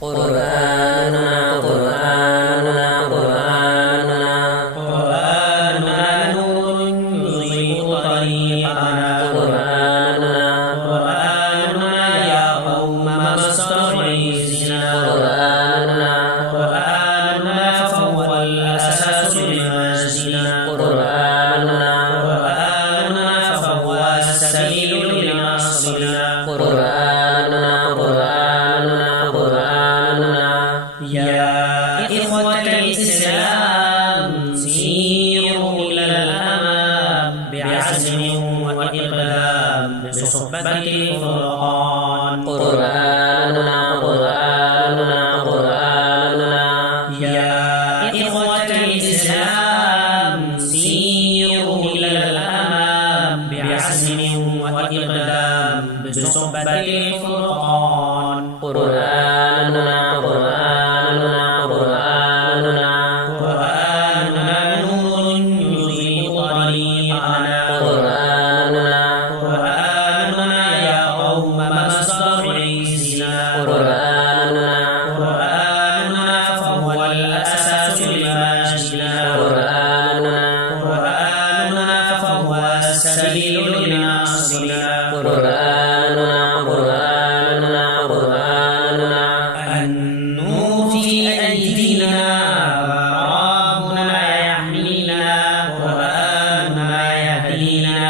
قرآننا قرآننا قرآننا قرآننا نور يضيء طريقنا قرآننا قرآننا يا قوم مصدر عزنا قرآننا قرآننا فهو الأساس لمجدنا قرآننا قرآننا فهو السبيل لنصرنا قرآننا قرآننا قرآننا يا إخوة الإسلام سيروا إلى الأمام بعزم وإقدام بصحبة القرآن قرآننا قرآننا قرآننا يا إخوة الإسلام سيروا إلى الأمام بعزم وإقدام بصحبة القرآن قرآننا قرآننا قرآننا قرآننا نور يضيء طريقنا قرآننا قرآننا يا قوم مصدر عزنا قرآننا قرآننا فهو الأساس لمجدنا قرآننا قرآننا فهو السبيل لنصرنا قرآننا قرآننا قرآننا النور في أيدينا وربنا يحمينا قرآننا يهدينا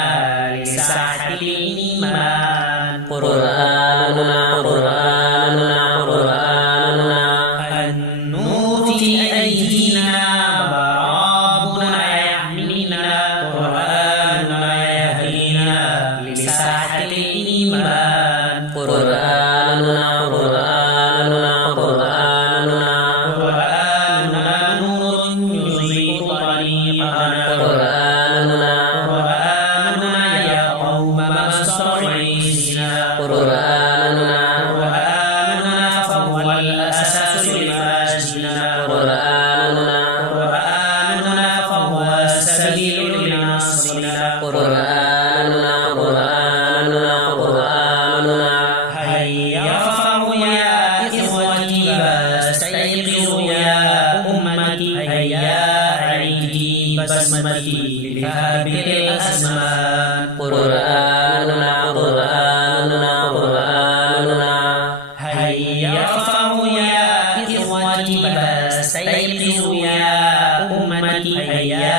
لساحة الإيمان قرآننا قرآننا قرآننا النور في أيدينا وربنا يحمينا قرآننا يهدينا لساحة الإيمان قرآننا قرآننا قرآننا قرآننا نور يضيء طريقنا قرآننا قرآننا يا قوم مصدر عزنا قرآننا قرآننا فهو الأساس لمجدنا قرآننا قرآننا فهو السبيل لنصرنا قرآننا قرآننا قرآننا هيا فارفعوا يا إخوتي واستيقظوا يا أمتي هيا عيدي بسمتي لهابط الأزمان قرآننا قرآننا قرآننا هيا فارفعوا يا إخوتي واستيقظوا يا أمتي هيا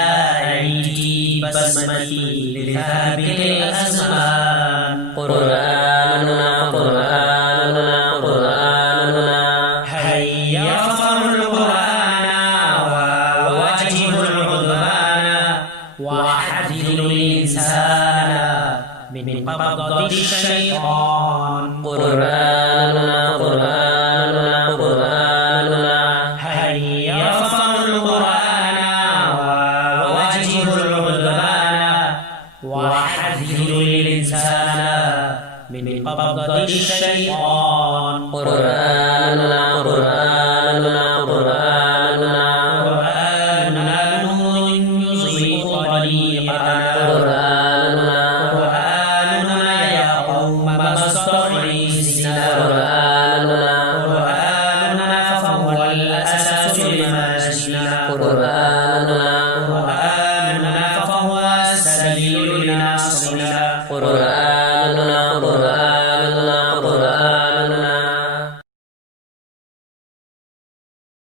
عيدي بسمتي لهابط الأزمان قرآننا قرآننا قرآننا هيا فخروا القرآن وواجهوا العدوان وحذروا الإنسان من قبضة الشيطان قرآننا قرآننا قرآننا هيا فخروا القرآن وواجهوا العدوان وحذروا الإنسان من قبضة الشيطان قرآننا